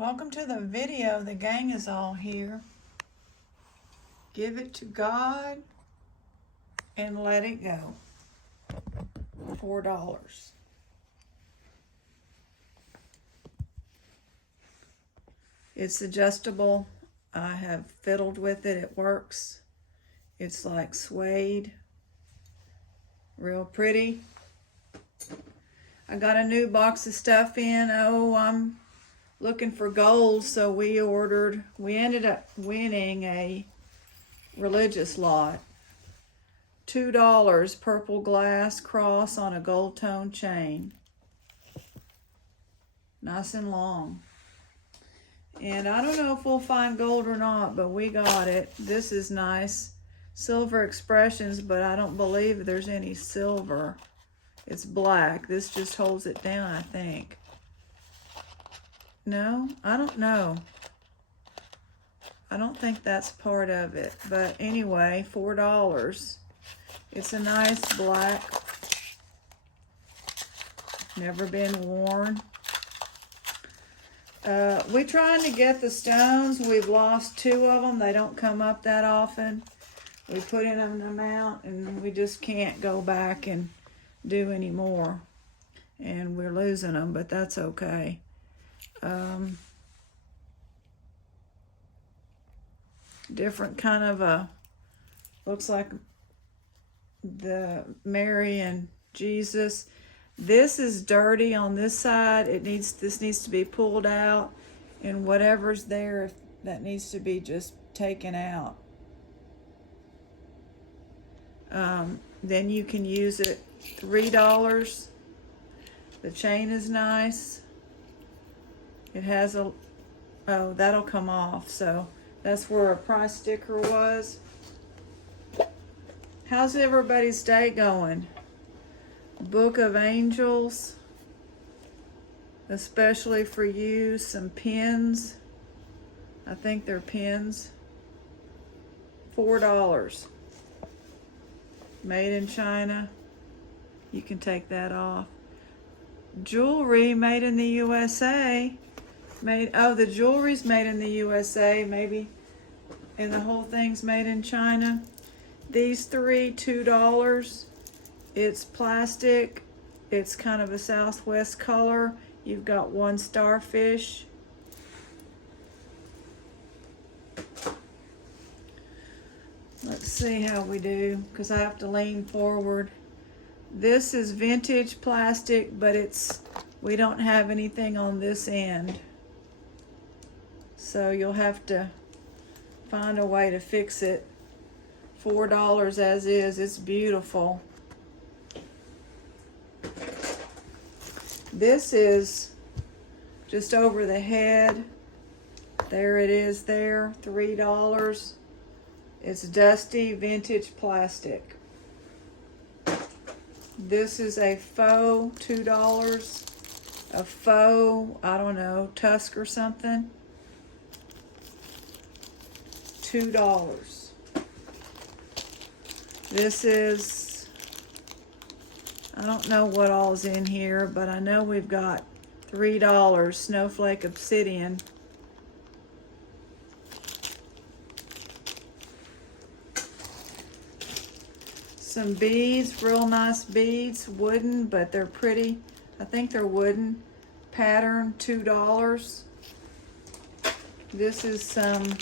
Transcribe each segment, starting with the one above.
Welcome to the video. The gang is all here. Give it to God and let it go. $4. It's adjustable. I have fiddled with it. It works. It's like suede. Real pretty. I got a new box of stuff in. Oh, I'm looking for gold, so we ended up winning a religious lot. $2 purple glass cross on a gold tone chain. Nice and long. And I don't know if we'll find gold or not, but we got it. This is nice. Silver expressions, but I don't believe there's any silver. It's black. This just holds it down, I think. No, I don't know. I don't think that's part of it. But anyway, $4. It's a nice black. Never been worn. We're trying to get the stones. We've lost 2 of them. They don't come up that often. We put in an amount and we just can't go back and do any more. And we're losing them, but that's okay. Different kind of a, looks like the Mary and Jesus. This is dirty on this side. This needs to be pulled out, and whatever's there, that needs to be just taken out. Then you can use it. $3. The chain is nice. It has oh, that'll come off. So that's where a price sticker was. How's everybody's day going? Book of Angels, especially for you. Some pins. I think they're pins. $4. Made in China. You can take that off. Jewelry made in the USA. The jewelry's made in the USA, maybe, and the whole thing's made in China. These 3, $2. It's plastic. It's kind of a southwest color. You've got 1 starfish. Let's see how we do, because I have to lean forward. This is vintage plastic, but we don't have anything on this end. So you'll have to find a way to fix it. $4 as is. It's beautiful. This is just over the head. There it is there. $3. It's dusty vintage plastic. This is a faux, $2. A faux, I don't know, tusk or something. $2. This is, I don't know what all's in here, but I know we've got $3 snowflake obsidian. Some beads, real nice beads, wooden, but they're pretty. I think they're wooden. Pattern, $2. This is some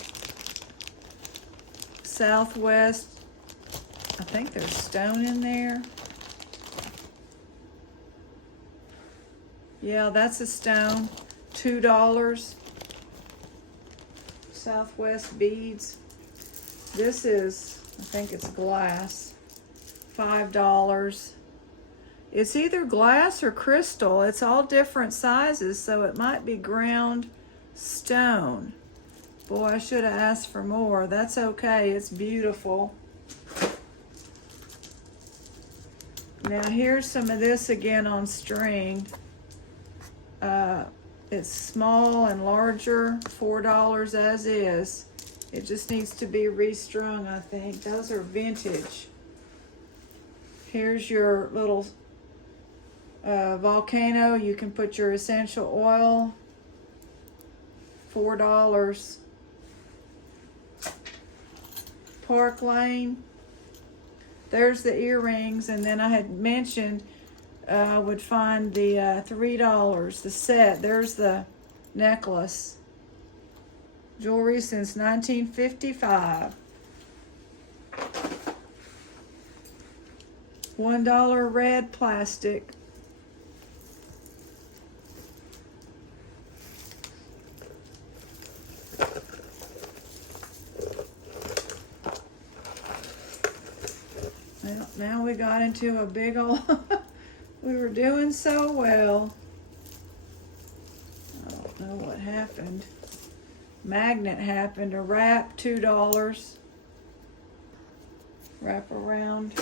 Southwest, I think there's stone in there. Yeah, that's a stone, $2. Southwest beads. This is, I think it's glass, $5. It's either glass or crystal. It's all different sizes, so it might be ground stone. Boy, I should have asked for more. That's okay. It's beautiful. Now here's some of this again on string. It's small and larger, $4 as is. It just needs to be restrung, I think. Those are vintage. Here's your little volcano. You can put your essential oil. $4. Park Lane. There's the earrings, and then I had mentioned I would find the $3, the set. There's the necklace. Jewelry since 1955. $1 red plastic. Well, now we got into a big old, we were doing so well. I don't know what happened. Magnet happened. A wrap, $2. Wrap around.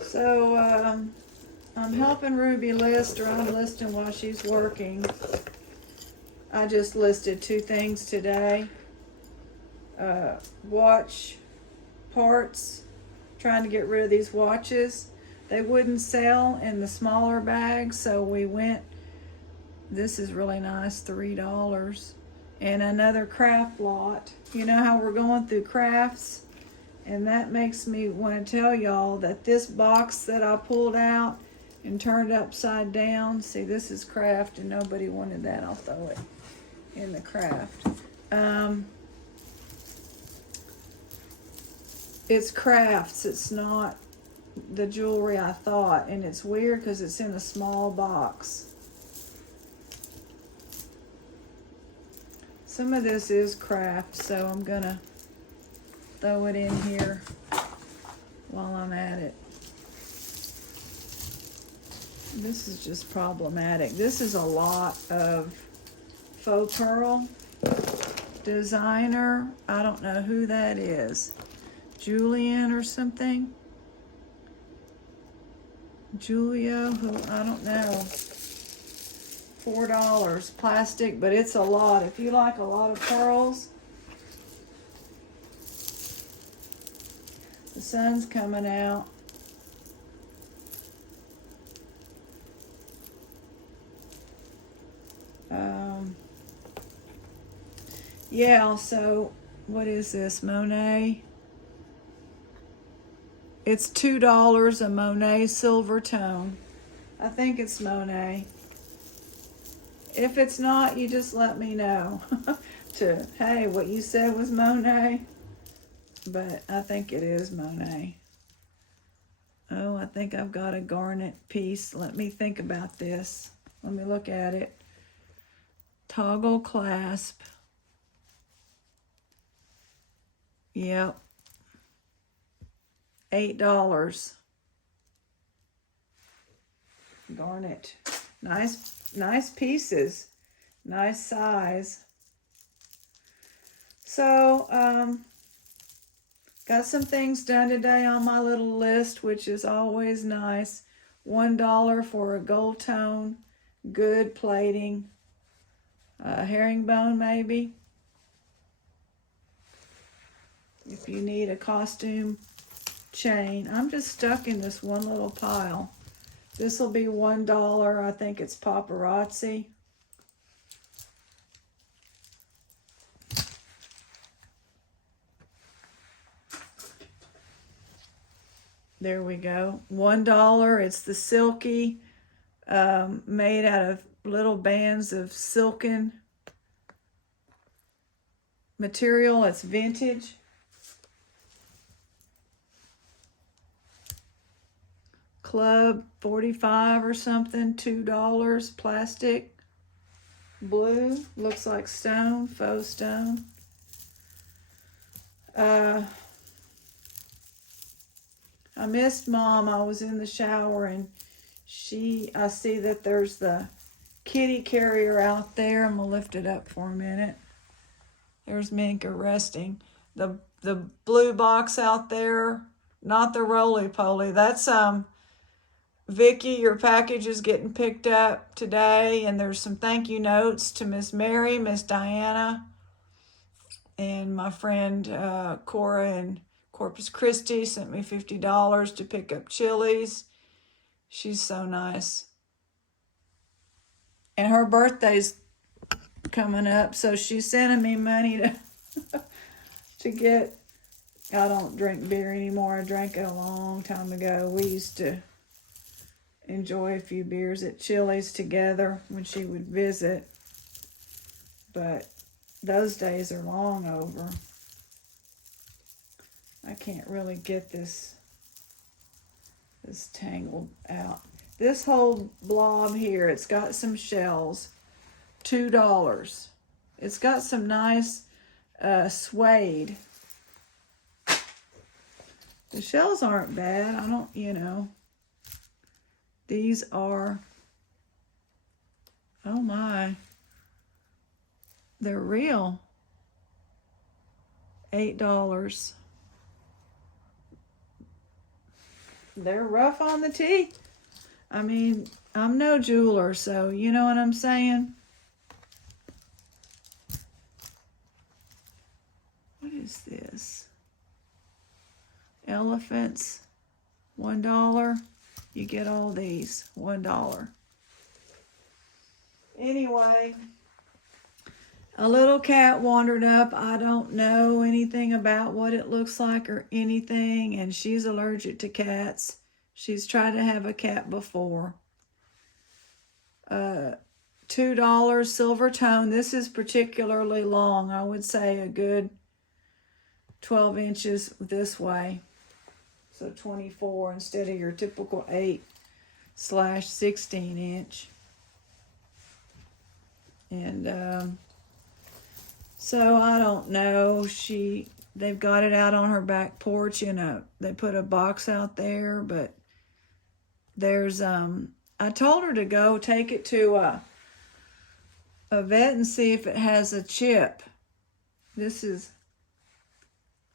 So I'm helping Ruby list, or I'm listing while she's working. I just listed 2 things today. Watch parts, trying to get rid of these watches. They wouldn't sell in the smaller bags, so we went, this is really nice, $3. And another craft lot. You know how we're going through crafts? And that makes me want to tell y'all that this box that I pulled out and turned upside down, see, this is craft and nobody wanted that. I'll throw it in the craft. It's crafts, it's not the jewelry I thought, and it's weird because it's in a small box. Some of this is craft, so I'm gonna throw it in here while I'm at it. This is just problematic. This is a lot of faux pearl. Designer, I don't know who that is. Julian or something. Julio, who, I don't know. $4 plastic, but it's a lot. If you like a lot of pearls, the sun's coming out. Yeah, so what is this, Monet? It's $2 a Monet silver tone. I think it's Monet. If it's not, you just let me know. Hey, what you said was Monet. But I think it is Monet. Oh, I think I've got a garnet piece. Let me think about this. Let me look at it. Toggle clasp. Yep. $8. Garnet. Nice pieces. Nice size. So, got some things done today on my little list, which is always nice. $1 for a gold tone, good plating. Herringbone maybe. If you need a costume chain. I'm just stuck in this one little pile. This will be $1. I think it's paparazzi. There we go. $1. It's the silky, made out of little bands of silken material. It's vintage. Club 45 or something, $2, plastic, blue, looks like stone, faux stone. I missed Mom. I was in the shower and I see that there's the kitty carrier out there. I'm gonna lift it up for a minute. There's Minka resting. The blue box out there, not the roly-poly. That's Vicky, your package is getting picked up today, and there's some thank you notes to Miss Mary, Miss Diana, and my friend Cora in Corpus Christi sent me $50 to pick up chilies. She's so nice. And her birthday's coming up, so she's sending me money to get. I don't drink beer anymore. I drank it a long time ago. We used to enjoy a few beers at Chili's together when she would visit, but those days are long over. I can't really get this tangled out. This whole blob here, it's got some shells, $2. It's got some nice suede. The shells aren't bad. I don't, these are, oh my, they're real. $8. They're rough on the teeth. I mean, I'm no jeweler, so you know what I'm saying? What is this? Elephants, $1. You get all these, $1. Anyway, a little cat wandered up. I don't know anything about what it looks like or anything, and she's allergic to cats. She's tried to have a cat before. $2 silver tone. This is particularly long. I would say a good 12 inches this way. So 24 instead of your typical 8/16 inch. And so I don't know. They've got it out on her back porch. They put a box out there, but there's I told her to go take it to a vet and see if it has a chip. This is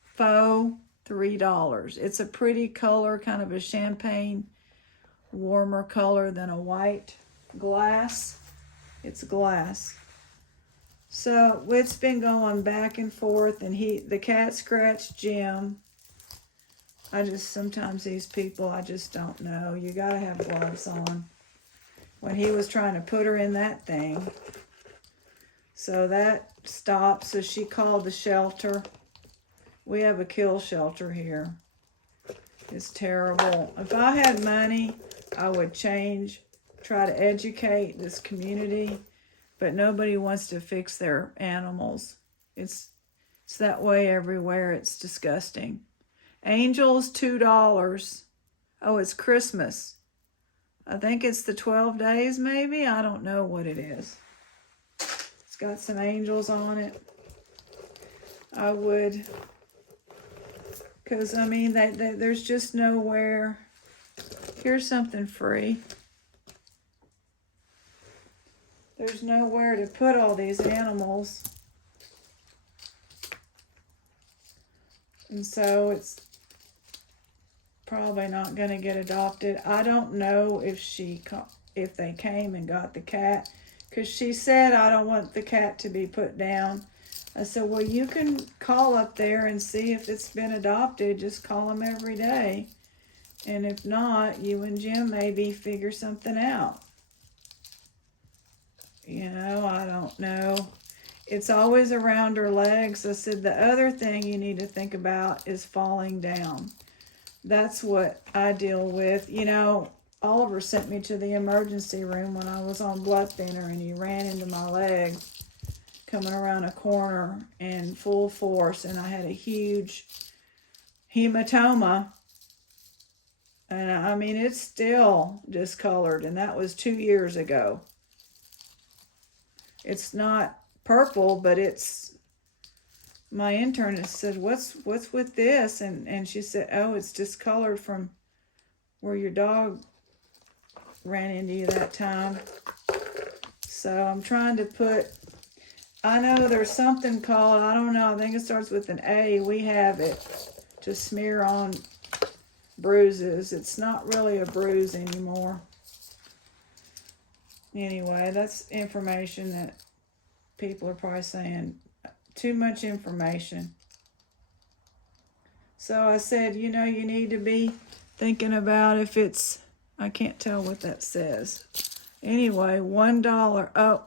faux $3. It's a pretty color, kind of a champagne, warmer color than a white glass. It's glass. So it's been going back and forth, and the cat scratched Jim. Sometimes these people, I just don't know. You gotta have gloves on. When he was trying to put her in that thing. So that stopped, so she called the shelter. We have a kill shelter here. It's terrible. If I had money, I would try to educate this community, but nobody wants to fix their animals. It's that way everywhere. It's disgusting. Angels, $2. Oh, it's Christmas. I think it's the 12 days maybe. I don't know what it is. It's got some angels on it. I would, because I mean, there's just nowhere. Here's something free. There's nowhere to put all these animals. And so it's probably not going to get adopted. I don't know if they came and got the cat, because she said, I don't want the cat to be put down. I said, well, you can call up there and see if it's been adopted. Just call them every day. And if not, you and Jim maybe figure something out. I don't know. It's always around her legs. I said, the other thing you need to think about is falling down. That's what I deal with. Oliver sent me to the emergency room when I was on blood thinner, and he ran into my leg coming around a corner in full force, and I had a huge hematoma. And I mean, it's still discolored, and that was 2 years ago. It's not purple, but my internist said, what's with this? And she said, oh, it's discolored from where your dog ran into you that time. So I'm trying to I know there's something called, I don't know, I think it starts with an A. We have it to smear on bruises. It's not really a bruise anymore. Anyway, that's information that people are probably saying, too much information. So I said, you know, you need to be thinking about if it's, I can't tell what that says. Anyway, $1. Oh,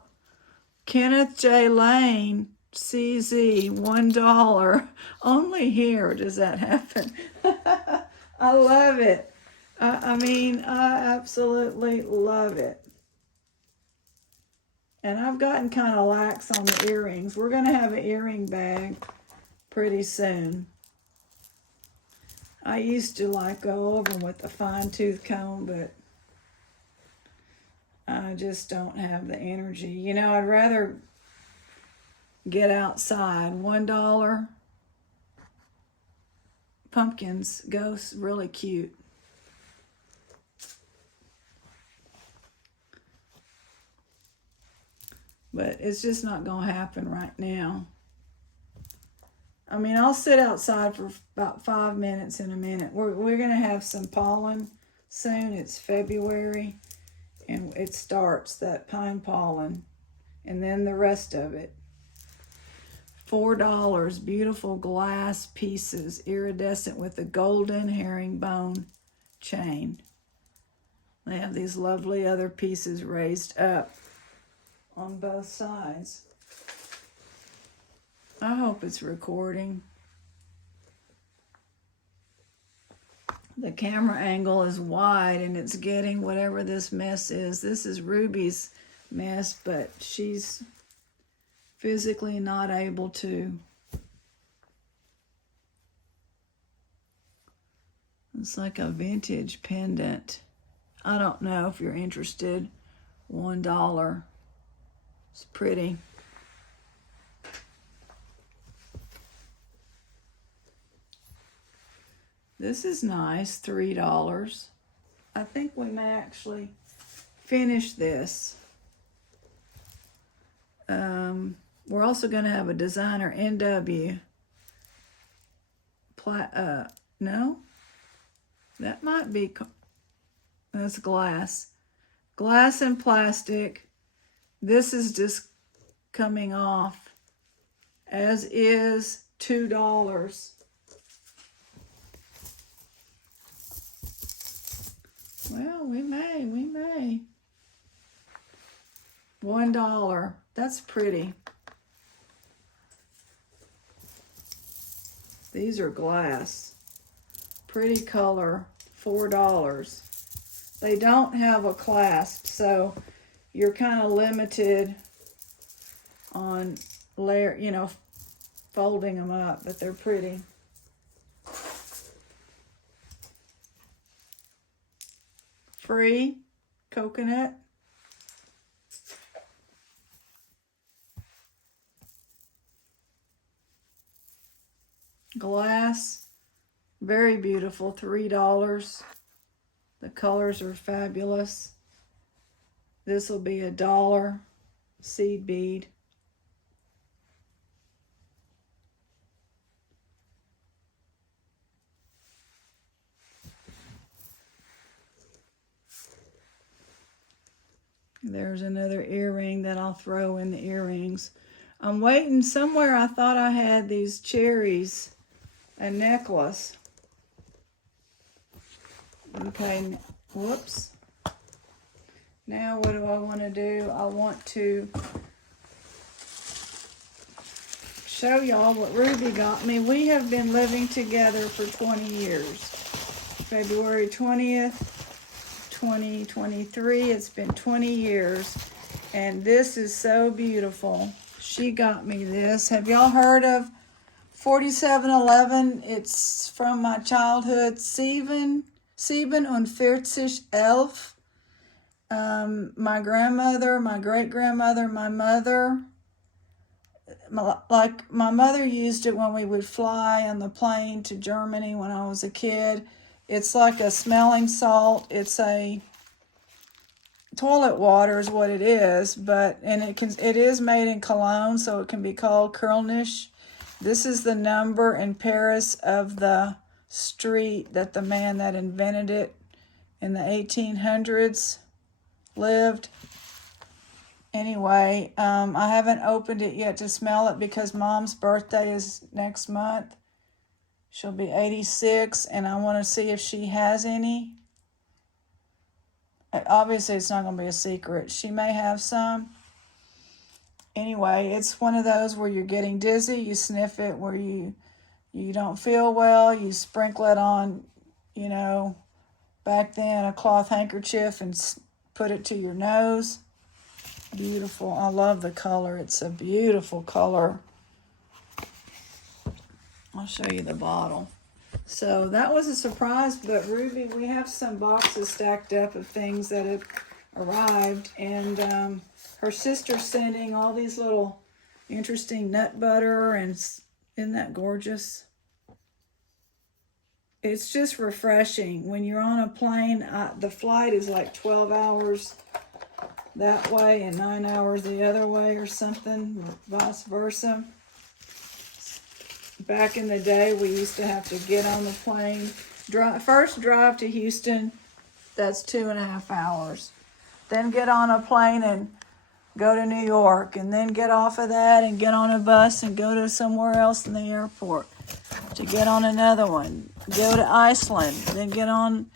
Kenneth J. Lane, CZ, $1. Only here does that happen. I love it. I mean, I absolutely love it. And I've gotten kind of lax on the earrings. We're going to have an earring bag pretty soon. I used to like go over them with a fine tooth comb, but I just don't have the energy. You know, I'd rather get outside. $1 pumpkins go really cute. But it's just not going to happen right now. I mean, I'll sit outside for about 5 minutes in a minute. We're going to have some pollen soon. It's February, and it starts, that pine pollen, and then the rest of it. $4, beautiful glass pieces, iridescent with a golden herringbone chain. They have these lovely other pieces raised up on both sides. I hope it's recording. The camera angle is wide and it's getting whatever this mess is. This is Ruby's mess, but she's physically not able to. It's like a vintage pendant. I don't know if you're interested. $1. It's pretty. This is nice, $3. I think we may actually finish this. We're also going to have a designer NW. No? That might be, that's glass. Glass and plastic. This is just coming off. As is, $2. Well, we may. $1. That's pretty. These are glass. Pretty color. $4. They don't have a clasp, so you're kind of limited on layer, you know, folding them up, but they're pretty. Free coconut. Glass, very beautiful, $3. The colors are fabulous. This will be $1 seed bead. There's another earring that I'll throw in the earrings. I'm waiting somewhere. I thought I had these cherries, a necklace. Okay, whoops. Now what do I want to do? I want to show y'all what Ruby got me. We have been living together for 20 years. February 20th. 2023. It's been 20 years, and this is so beautiful. She got me this. Have y'all heard of 4711? It's from my childhood. Sieben und 4011. My grandmother, my great-grandmother, my mother, like my mother used it when we would fly on the plane to Germany when I was a kid. It's like a smelling salt. It's a toilet water is what it is, but it is made in Cologne, so it can be called Kölnisch. This is the number in Paris of the street that the man that invented it in the 1800s lived. Anyway, I haven't opened it yet to smell it because Mom's birthday is next month. She'll be 86, and I want to see if she has any. Obviously, it's not going to be a secret. She may have some. Anyway, it's one of those where you're getting dizzy, you sniff it, where you don't feel well, you sprinkle it on, you know, back then, a cloth handkerchief and put it to your nose. Beautiful. I love the color. It's a beautiful color. I'll show you the bottle. So that was a surprise, but Ruby, we have some boxes stacked up of things that have arrived, and her sister's sending all these little interesting nut butter, and isn't that gorgeous? It's just refreshing. When you're on a plane, the flight is like 12 hours that way and 9 hours the other way or something, or vice versa. Back in the day, we used to have to get on the plane, first drive to Houston, that's 2.5 hours. Then get on a plane and go to New York, and then get off of that and get on a bus and go to somewhere else in the airport to get on another one. Go to Iceland, then get on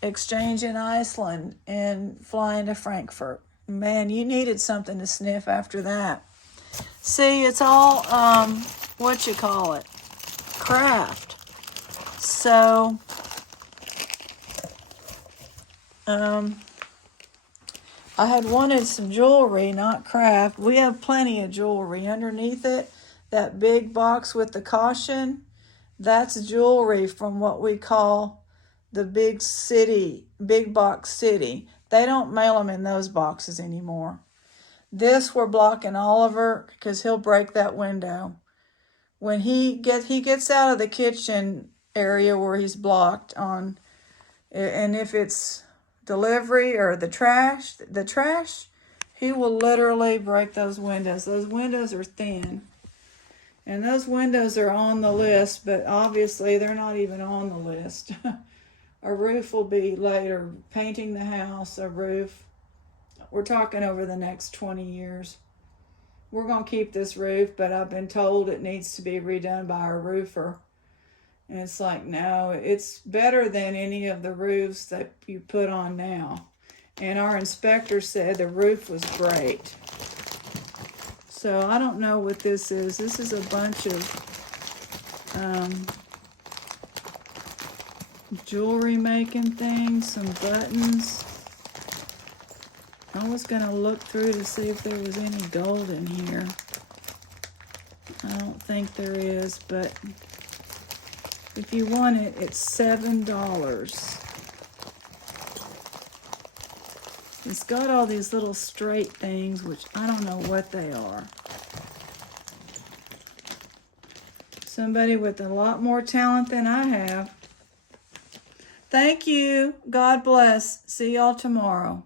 exchange in Iceland and fly into Frankfurt. Man, you needed something to sniff after that. See, it's all, craft. So, I had wanted some jewelry, not craft. We have plenty of jewelry. Underneath it, that big box with the caution, that's jewelry from what we call the big box city. They don't mail them in those boxes anymore. This we're blocking Oliver because he'll break that window. When he gets out of the kitchen area where he's blocked on, and if it's delivery or the trash, he will literally break those windows. Those windows are thin. And those windows are on the list, but obviously they're not even on the list. A roof will be later, painting the house, a roof. We're talking over the next 20 years. We're going to keep this roof, but I've been told it needs to be redone by a roofer. And it's like, no, it's better than any of the roofs that you put on now. And our inspector said the roof was great. So I don't know what this is. This is a bunch of jewelry making things, some buttons. I was going to look through to see if there was any gold in here. I don't think there is, but if you want it, it's $7. It's got all these little straight things, which I don't know what they are. Somebody with a lot more talent than I have. Thank you. God bless. See y'all tomorrow.